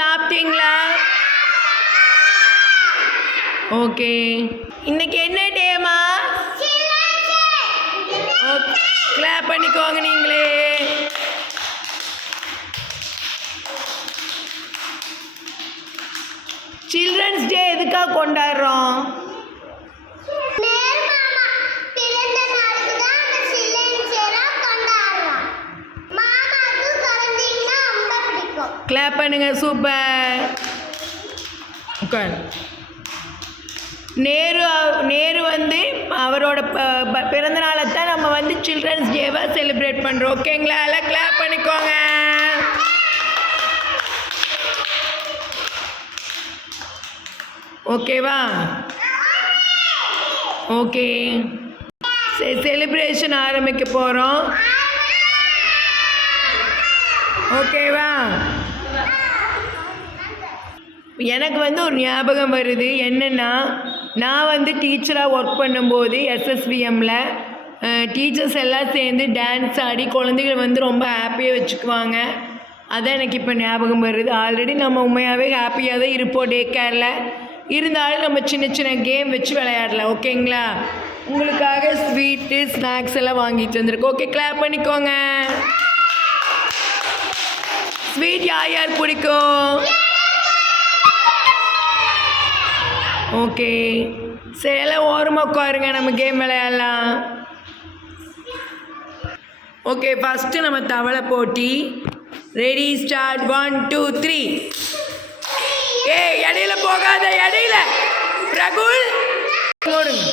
சாப்பிட்டீங்களா? ஓகே இன்னைக்கு என்ன டேமா கிளாப் பண்ணிக்கோங்க நீங்களே. சில்ட்ரன்ஸ் டே எதுக்காக கொண்டாடுறோம்? கிளாப் பண்ணுங்க சூப்பர் உட்கார். நேரு நேரு வந்து அவரோட ப- பிறந்த நாளை தான் நம்ம வந்து சில்ட்ரன்ஸ் டேவாக செலிப்ரேட் பண்ணுறோம் ஓகேங்களா எல்லாம் கிளாப் பண்ணிக்கோங்க. ஓகேவா ஓகே சரி செலிப்ரேஷன் ஆரம்பிக்க போகிறோம் ஓகேவா எனக்கு வந்து ஒரு ஞாபகம் வருது. என்னென்னா நான் வந்து டீச்சராக ஒர்க் பண்ணும்போது எஸ்எஸ்விஎம்மில் டீச்சர்ஸ் எல்லாம் சேர்ந்து டான்ஸ் ஆடி குழந்தைகள் வந்து ரொம்ப ஹாப்பியாக வச்சுக்குவாங்க. அதான் எனக்கு இப்போ ஞாபகம் வருது. ஆல்ரெடி நம்ம உண்மையாகவே ஹாப்பியாக தான் இருப்போம் டே கேரில் இருந்தாலும் நம்ம சின்ன சின்ன கேம் வச்சு விளையாடலாம் ஓகேங்களா? உங்களுக்காக ஸ்வீட்டு ஸ்நாக்ஸ் எல்லாம் வாங்கிட்டு வந்திருக்கோம். ஓகே கிளாப் பண்ணிக்கோங்க. ஸ்வீட் யார் யார் பிடிக்கும்? ஓகே. சரி எல்லாம் ஓரமாக உட்காருங்க. நம்ம கேம் விளையாடலாம். ஓகே ஃபஸ்ட்டு நம்ம தவளை போட்டி. Ready start one two three ஏய் இடையில போகாத இடையில. பிரகுல் போடுங்க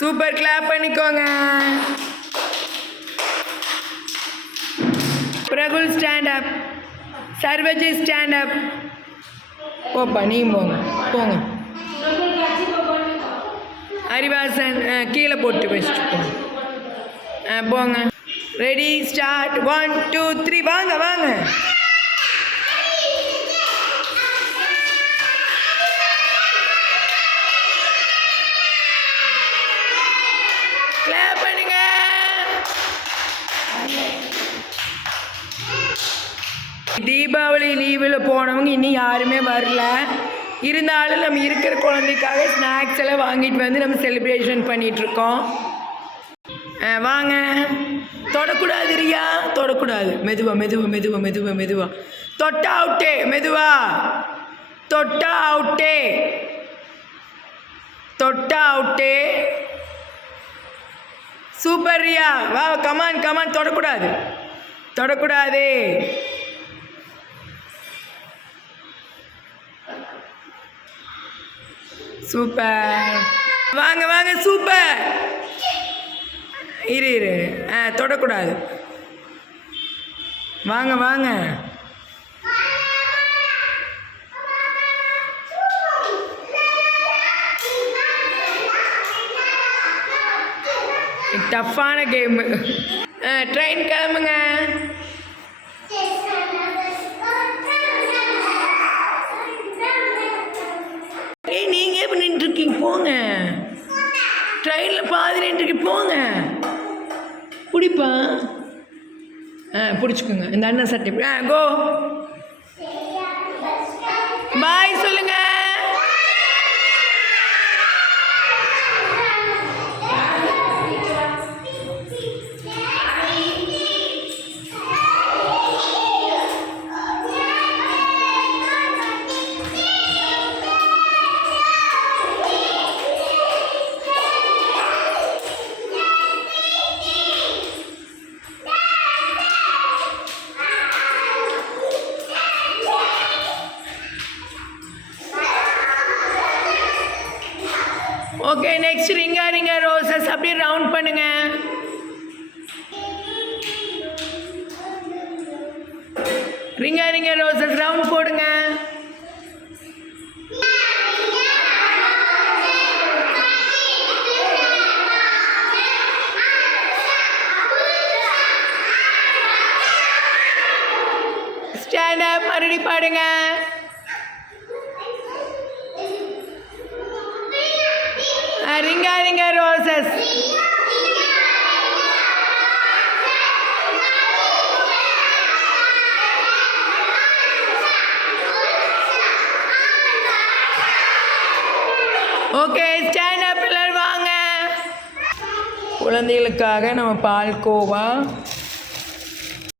சூப்பர் கிளாப் பண்ணிக்கோங்க. பிரகுல் ஸ்டாண்ட் அப் சர்வஜி ஸ்டாண்ட் அப் போப்பா நீ போங்க. போங்க. ஹரிவாசன் கீழே போட்டு வச்சுட்டு போங்க. ஆ, போங்க. Ready start one two three வாங்க வாங்க. தீபாவளி லீவில் போனவங்க இன்னும் யாருமே வரல. இருந்தாலும் நம்ம இருக்கிற குழந்தைக்காக ஸ்நாக்ஸ் எல்லாம் வாங்கிட்டு வந்து நம்ம செலிப்ரேஷன் பண்ணிகிட்ருக்கோம் வாங்க. தொடக்கூடாது ரியா. தொடக்கூடாது. மெதுவா மெதுவா மெதுவா மெதுவா மெதுவா. தொட்டா அவுட்டே மெதுவா. தொட்டா அவுட்டே. தொட்டா அவுட்டே. சூப்பர் ரியா. வா கமான் கமான் தொடக்கூடாது. தொடக்கூடாது. சூப்பர். வாங்க வாங்க சூப்பர். இரு இரு. ஆ தொடக்கூடாது. வாங்க வாங்க. டஃப்பான கேமு. ட்ரெயின் கிளம்புங்க. போங்க. பிடிப்பா ஆ பிடிச்சிக்கோங்க. இந்த அண்ணன் சட்டை. ஆ கோ. பாய் சொல்லுங்க. சிங்காரிங்க ரோசஸ் அப்படியே ரவுண்ட் பண்ணுங்க. Ring a ring roses round போடுங்க. ஸ்டாண்ட் அப் மறுபடி பாடுங்க. Ring a ring roses. Okay stand up வாங்க. குழந்தைகளுக்காக நம்ம பால்கோவா